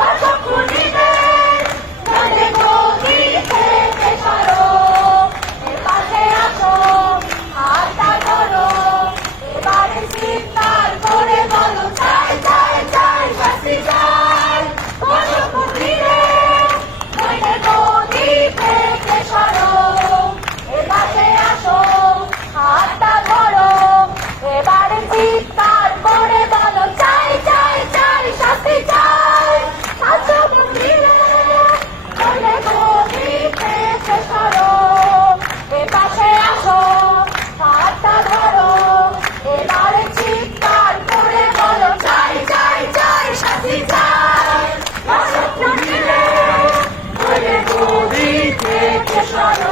Bye. Deixa